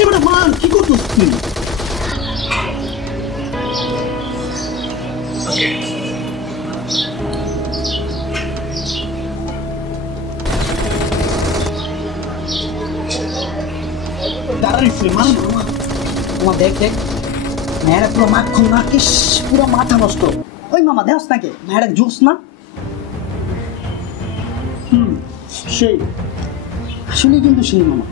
এবারে মান কি করছিস তুই? দেখ দেখ মেয়েরা পুরো মাখন না কিস পুরো মাথা নষ্ট। ওই মামা দেখ নাকি মেয়েরা জুস না? সেই আসলে কিন্তু সেই মামা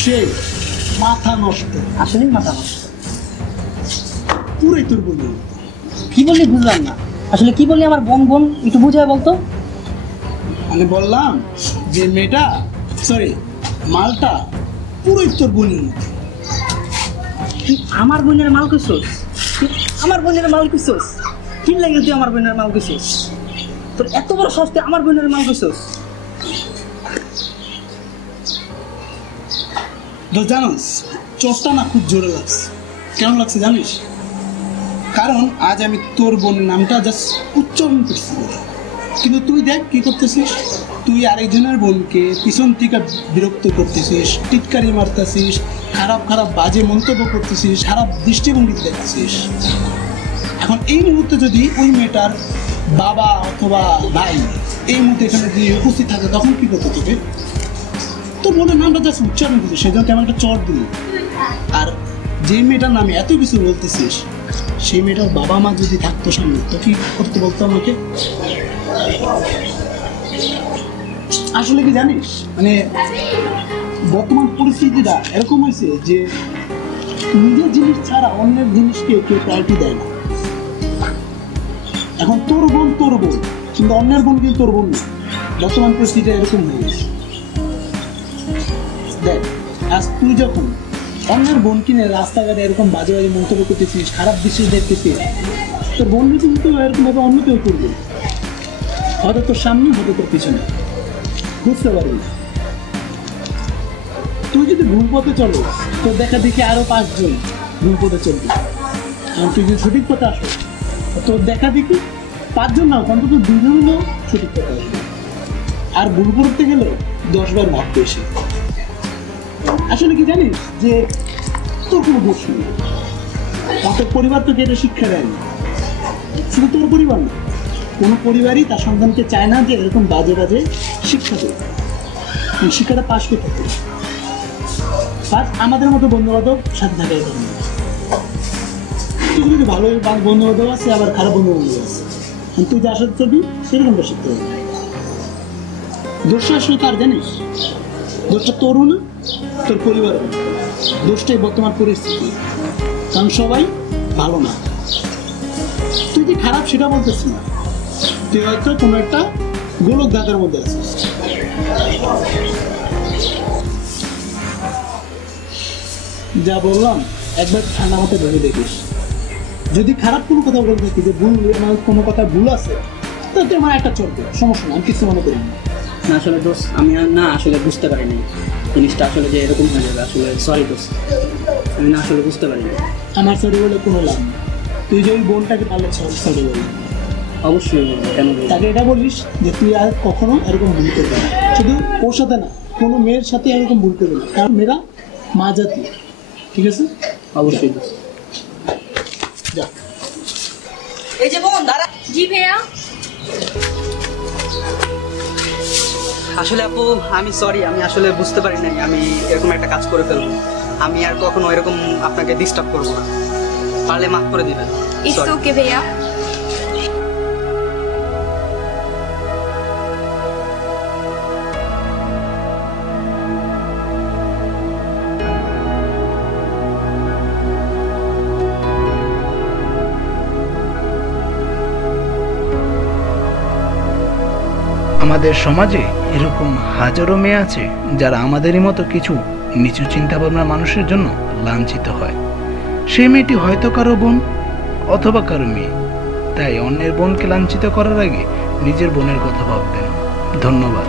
সেই মাথা নষ্ট, আসলেই মাথা নষ্ট। পুরাই তোর বলি। কি বললি বুঝলাম না, আসলে কি বললি আমার বোন বোন একটু বুঝায় বলতো। আমি বললাম যে মেয়েটা সরি মালটা পুরোই তোর বোনের মতো। তুই আমার বোনের মাল কইছস? আমার বোনের মাল কইছস? কি লাগে তুই আমার বোনের মাল কইছস? তোর এত বড় সস্তে আমার বোনের মাল কইছস? তো জানোস চোটটা না খুব জোরে লাগছে। কেমন লাগছে জানিস? কারণ আজ আমি তোর বোনের নামটা জাস্ট উচ্চারণ করছি, কিন্তু তুই দেখ কি করতেছিস। তুই আরেকজনের বোনকে পিছন থেকে বিরক্ত করতেছিস, টিটকারি মারতেছিস, খারাপ খারাপ বাজে মন্তব্য করতেছিস, খারাপ দৃষ্টিভঙ্গিতে দেখতেছিস। এখন এই মুহূর্তে যদি ওই মেয়েটার বাবা অথবা ভাই এই মুহূর্তে এখানে যদি উপস্থিত থাকে তখন কি করতে তোকে? তোর বোনের নামটা জাস্ট উচ্চারণ করছিস, সেজন্য তেমন একটা চট দিলি। আর যে মেয়েটার নামে এত কিছু বলতেছিস সেই মেয়েটার বাবা মা যদি থাকতো সামনে তো কি করতে বলতো আমাকে? আসলে কি জানিস, মানে বর্তমান পরিস্থিতিটা এরকম হয়েছে যে নিজের জিনিস ছাড়া অন্যের জিনিসকে কেউ প্রায়োরিটি দেয় না। এখন তোর বোন কিন্তু অন্যের বোন কিন্তু তোর বোন না। বর্তমান পরিস্থিতিটা এরকম হয়ে গেছে। দেখ আজ তুই যখন অন্যের বোন কিনে রাস্তাঘাটে এরকম বাজে বাজে মন্তব্য করতেছিস, খারাপ দৃশ্য দেখতেছিস, তোর বোন কিন্তু এরকমভাবে অন্য কেউ করবে, হয়তো তোর সামনে হয়তো তোর পিছনে, বুঝতে পারবি। তুই যদি ভুল পথে চলো তোর দেখা দেখি আরো 5 জন ভুল পথে চলবে। আর তুই যদি সঠিক পথে আসো তোর দেখা দেখি 5 জন না অন্তত 2 জন হলেও সঠিক পথে আসবে। আর ভুল করতে গেলে 10 বার ভাবতে এসে। আসলে কি জানিস যে তোর কোনো দোষ নেই, তোর পরিবার তোকে এটা শিক্ষা দেয়নি। শুধু তোর পরিবার না, কোনো পরিবারই তার সন্তানকে চায় না যে এরকম বাজে বাজে শিক্ষা দেয়। শিক্ষাটা পাশ করতে হবে। ফার্স্ট আমাদের মতো বন্ধু বান্ধব সাথে থাকা এরকম যদি ভালো বন্ধু বান্ধব আছে আবার খারাপ বন্ধু বান্ধব আছে, তুই যা সাথে চলবি সেরকমটা শিখতে হবে। দোষটা আসলে কার জানিস? দোষটা তোরও না, তোর পরিবারও না। দোষটাই বর্তমান পরিস্থিতি, কারণ সবাই ভালো না। তুই যে খারাপ সেটা বলতেছি না, তুই হয়তো কোনো একটা গোলক দাদার মধ্যে আছিস। যা বললাম একবার ঠান্ডা মাথায় ভেবে দেখিস। যদি খারাপ কোনো কথা বলে থাকি যে ভুল কোনো কথা ভুল আছে তাতে আমার একটা চলবে, সমস্যা না, আমি কিছু মনে করি না। না আসলে দোষ আমি না আসলে বুঝতে পারিনি জিনিসটা আসলে যে এরকম হয়ে যাবে। আসলে সরি দোষ, আমি না আসলে বুঝতে পারিনি। আমার সরি বলে কোনো লাভ নেই। তুই যে ওই বোনটাকে পারলে সরি বলবি, অবশ্যই বলবো। কেন তাকে এটা বলিস যে তুই আর কখনো এরকম ভুল করবি না। শুধু ওর সাথে না, কোনো মেয়ের সাথে এরকম ভুল করবি না, কারণ মেয়েরা মা জাতি। ঠিক আছে? অবশ্যই দোষ। যা। এই যে বোন দাঁড়া। জি ভাইয়া। আসলে আপু আমি সরি, আমি আসলে বুঝতে পারি নাই আমি এরকম একটা কাজ করে ফেলবো। আমি আর কখনো এরকম আপনাকে ডিস্টার্ব করবো না, পারলে মাফ করে দিবেন। ইটস ওকে ভাইয়া। আমাদের সমাজে এরকম হাজারো মেয়ে আছে যারা আমাদেরই মতো কিছু নিচু চিন্তাভাবনার মানুষের জন্য লাঞ্ছিত হয়। সেই মেয়েটি হয়তো কারো বোন অথবা কারো মেয়ে, তাই অন্যের বোনকে লাঞ্ছিত করার আগে নিজের বোনের কথা ভাববেন। ধন্যবাদ।